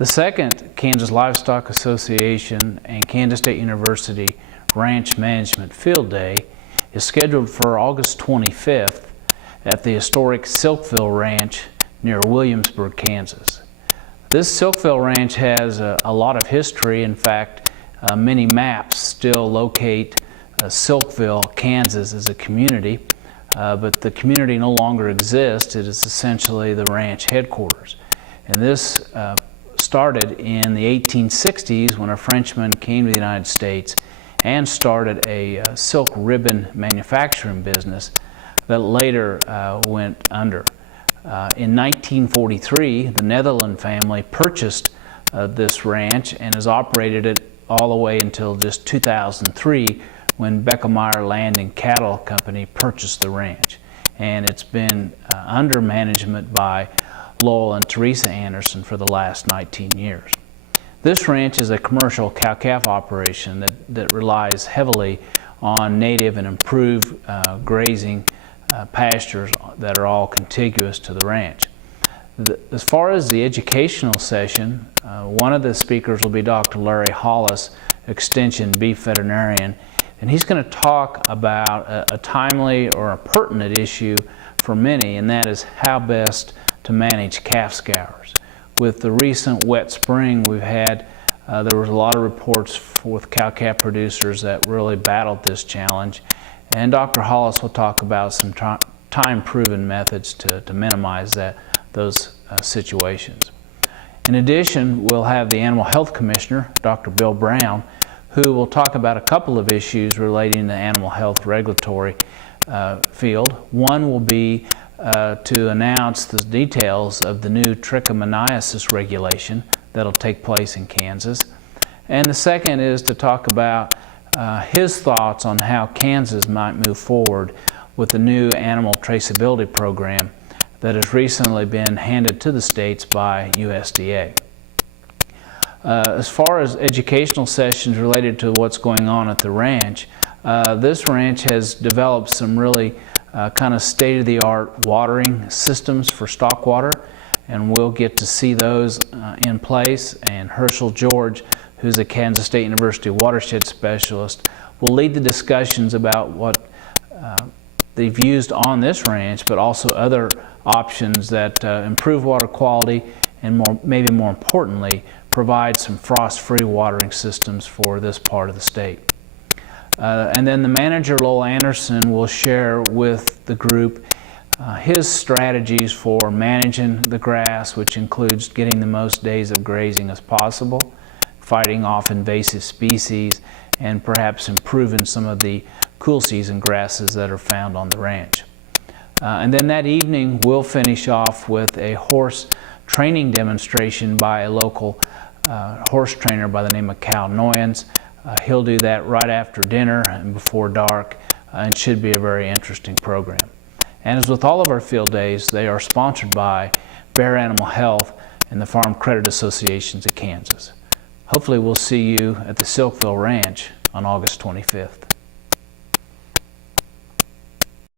The second Kansas Livestock Association and Kansas State University Ranch Management Field Day is scheduled for August 25th at the historic Silkville Ranch near Williamsburg, Kansas. This Silkville Ranch has a lot of history. In fact, many maps still locate Silkville, Kansas as a community, but the community no longer exists. It is essentially the ranch headquarters. And this started in the 1860s when a Frenchman came to the United States and started a silk ribbon manufacturing business that later went under. In 1943, the Netherland family purchased this ranch and has operated it all the way until just 2003 when Beckemeyer Land and Cattle Company purchased the ranch. And it's been under management by Lowell and Teresa Anderson for the last 19 years. This ranch is a commercial cow-calf operation that relies heavily on native and improved grazing pastures that are all contiguous to the ranch. As far as the educational session, one of the speakers will be Dr. Larry Hollis, Extension Beef Veterinarian, and he's going to talk about a timely or a pertinent issue for many, and that is how best to manage calf scours. With the recent wet spring we've had, there was a lot of reports with cow-calf producers that really battled this challenge, and Dr. Hollis will talk about some time-proven methods to minimize those situations. In addition, we'll have the Animal Health Commissioner, Dr. Bill Brown, who will talk about a couple of issues relating to animal health regulatory field. One will be to announce the details of the new trichomoniasis regulation that'll take place in Kansas. And the second is to talk about his thoughts on how Kansas might move forward with the new animal traceability program that has recently been handed to the states by USDA. As far as educational sessions related to what's going on at the ranch, this ranch has developed some really kind of state-of-the-art watering systems for stock water, and we'll get to see those in place. And Herschel George, who's a Kansas State University watershed specialist, will lead the discussions about what they've used on this ranch, but also other options that improve water quality and maybe more importantly, provide some frost-free watering systems for this part of the state. And then the manager, Lowell Anderson, will share with the group his strategies for managing the grass, which includes getting the most days of grazing as possible, fighting off invasive species, and perhaps improving some of the cool season grasses that are found on the ranch. And then that evening, we'll finish off with a horse training demonstration by a local horse trainer by the name of Cal Noyens. He'll do that right after dinner and before dark, and should be a very interesting program. And as with all of our field days, they are sponsored by Bear Animal Health and the Farm Credit Associations of Kansas. Hopefully we'll see you at the Silkville Ranch on August 25th.